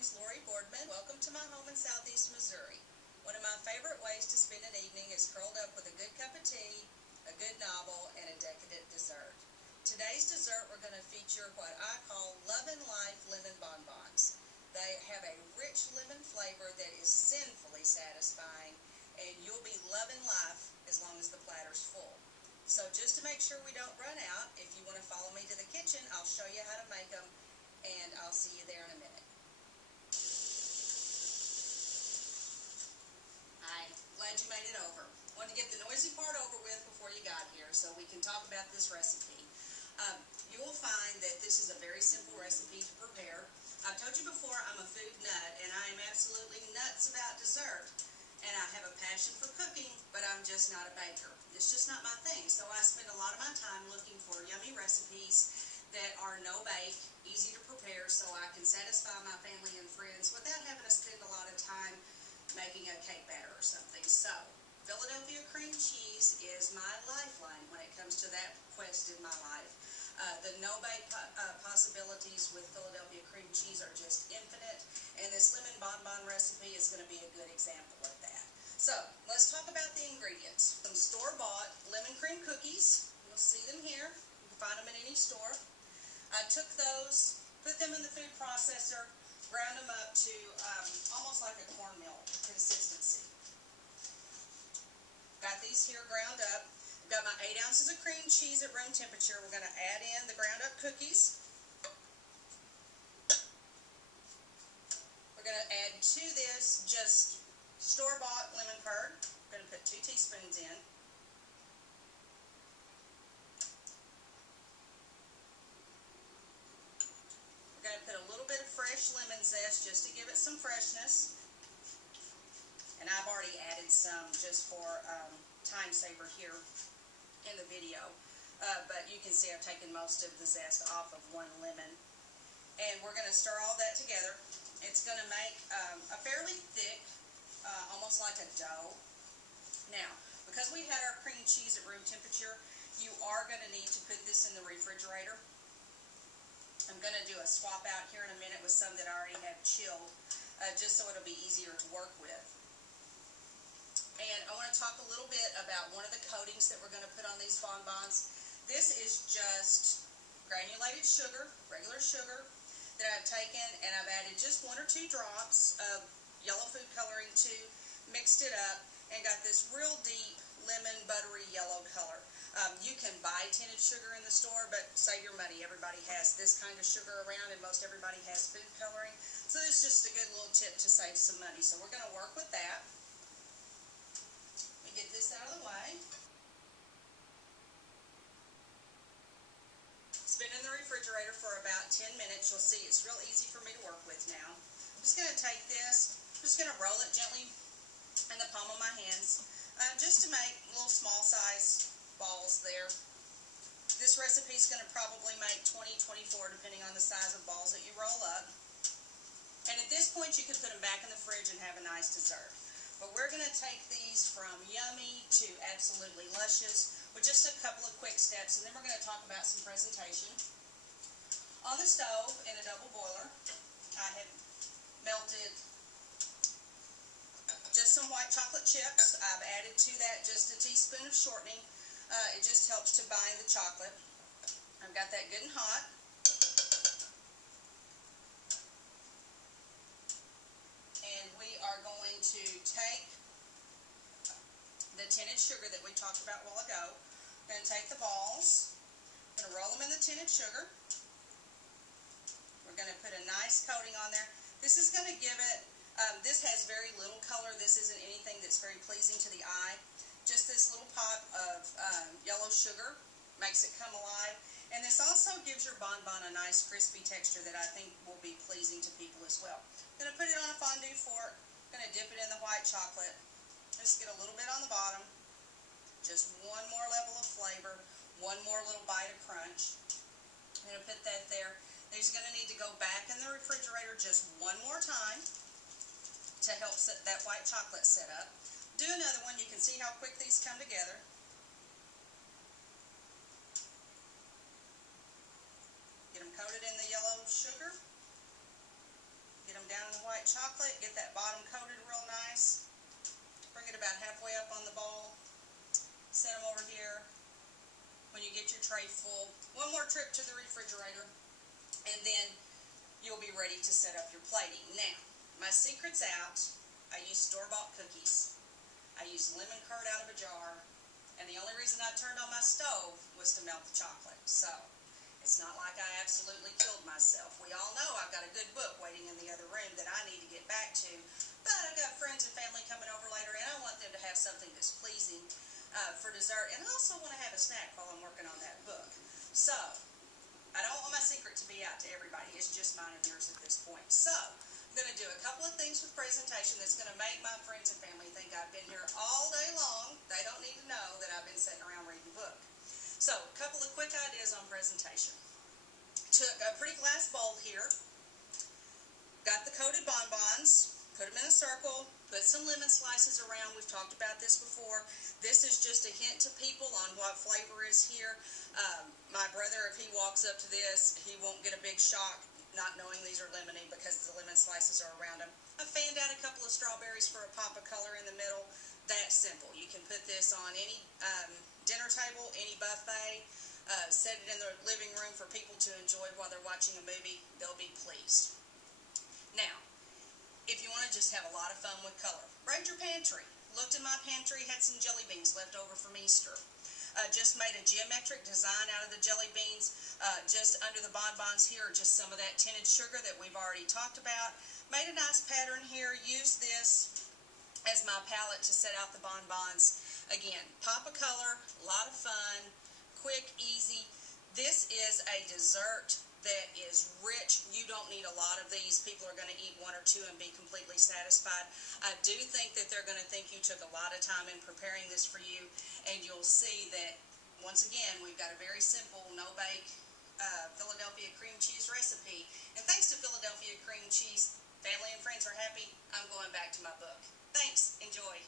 name's Lori Boardman. Welcome to my home in Southeast Missouri. One of my favorite ways to spend an evening is curled up with a good cup of tea, a good novel, and a decadent dessert. Today's dessert, we're going to feature what I call Lovin' Life lemon bonbons. They have a rich lemon flavor that is sinfully satisfying, and you'll be loving life as long as the platter's full. So just to make sure we don't run out, if you want to follow me to the kitchen, I'll show you how to make them, and I'll see you there in a minute. I'm glad you made it over. Wanted to get the noisy part over with before you got here so we can talk about this recipe. You will find that this is a very simple recipe to prepare. I've told you before I'm a food nut, and I am absolutely nuts about dessert. And I have a passion for cooking, but I'm just not a baker. It's just not my thing. So I spend a lot of my time looking for yummy recipes that are no-bake, easy to prepare, so I can satisfy my family and friends without having to spend a lot of time making a cake batter or something. So Philadelphia cream cheese is my lifeline when it comes to that quest in my life. The no-bake possibilities with Philadelphia cream cheese are just infinite, and this lemon bonbon recipe is going to be a good example of that. So let's talk about the ingredients. Some store-bought lemon cream cookies. You'll see them here. You can find them in any store. I took those, put them in the food processor, ground them up to almost like a cornmeal consistency. Got these here ground up. Got my 8 ounces of cream cheese at room temperature. We're going to add in the ground up cookies. We're going to add to this just store-bought lemon curd. We're going to put 2 teaspoons in. We're going to put a little bit of fresh lemon zest just to give it some freshness. And I've already added some just for time saver here in the video, but you can see I've taken most of the zest off of 1 lemon, and we're going to stir all that together. It's going to make a fairly thick, almost like a dough. Now, because we had our cream cheese at room temperature, you are going to need to put this in the refrigerator. I'm going to do a swap out here in a minute with some that I already have chilled, just so it'll be easier to work with. And I want to talk a little bit about one of the coatings that we're going to put on these bonbons. This is just granulated sugar, regular sugar, that I've taken, and I've added just 1 or 2 drops of yellow food coloring to, mixed it up, and got this real deep lemon buttery yellow color. You can buy tinted sugar in the store, but save your money. Everybody has this kind of sugar around, and most everybody has food coloring. So it's just a good little tip to save some money. So we're going to work with that. Get this out of the way. Spin in the refrigerator for about 10 minutes. You'll see it's real easy for me to work with now. I'm just going to take this, I'm just going to roll it gently in the palm of my hands, just to make little small size balls there. This recipe is going to probably make 20, 24, depending on the size of balls that you roll up. And at this point, you can put them back in the fridge and have a nice dessert. But we're going to take these from yummy to absolutely luscious with just a couple of quick steps, and then we're going to talk about some presentation. On the stove in a double boiler, I have melted just some white chocolate chips. I've added to that just a teaspoon of shortening. It just helps to bind the chocolate. I've got that good and hot. To take the tinted sugar that we talked about a while ago. I'm going to take the balls, I'm going to roll them in the tinted sugar. We're going to put a nice coating on there. This is going to give it, this has very little color. This isn't anything that's very pleasing to the eye. Just this little pop of yellow sugar makes it come alive. And this also gives your bonbon a nice crispy texture that I think will be pleasing to people as well. I'm going to put it on a fondue fork. I'm going to dip it in the white chocolate. Just get a little bit on the bottom. Just 1 more level of flavor. 1 more little bite of crunch. I'm going to put that there. These are going to need to go back in the refrigerator just 1 more time to help set that white chocolate set up. Do another one. You can see how quick these come together. Get them coated in the yellow sugar. Get them down in the table, one more trip to the refrigerator, and then you'll be ready to set up your plating. Now, my secret's out. I use store-bought cookies. I use lemon curd out of a jar, and the only reason I turned on my stove was to melt the chocolate. So, it's not like I absolutely killed myself. We all know I've got a good book waiting in the other room that I need to get back to, but I've got friends and family coming over later, and I want them to have something that's pleasing for dessert, and I also want to have a snack while I'm working on that book. So, I don't want my secret to be out to everybody. It's just mine and yours at this point. So, I'm going to do a couple of things with presentation that's going to make my friends and family think I've been here all day long. They don't need to know that I've been sitting around reading the book. So, a couple of quick ideas on presentation. Took a pretty glass bowl here. Got the coated bonbons. Put them in a circle. Put some lemon slices around. We've talked about this before. This is just a hint to people on what flavor is here. My brother, if he walks up to this, he won't get a big shock not knowing these are lemony because the lemon slices are around them. I fanned out a couple of strawberries for a pop of color in the middle. That simple. You can put this on any dinner table, any buffet. Set it in the living room for people to enjoy while they're watching a movie. They'll be pleased. Now, if you want to just have a lot of fun with color, raid your pantry. Looked in my pantry, had some jelly beans left over from Easter. Just made a geometric design out of the jelly beans. Just under the bonbons here are just some of that tinted sugar that we've already talked about. Made a nice pattern here. Used this as my palette to set out the bonbons. Again, pop of color, a lot of fun, quick, easy. This is a dessert that is rich. You don't need a lot of these. People are going to eat one or two and be completely satisfied. I do think that they're going to think you took a lot of time in preparing this for you, and you'll see that, once again, we've got a very simple, no-bake Philadelphia cream cheese recipe. And thanks to Philadelphia cream cheese, family and friends are happy. I'm going back to my book. Thanks. Enjoy.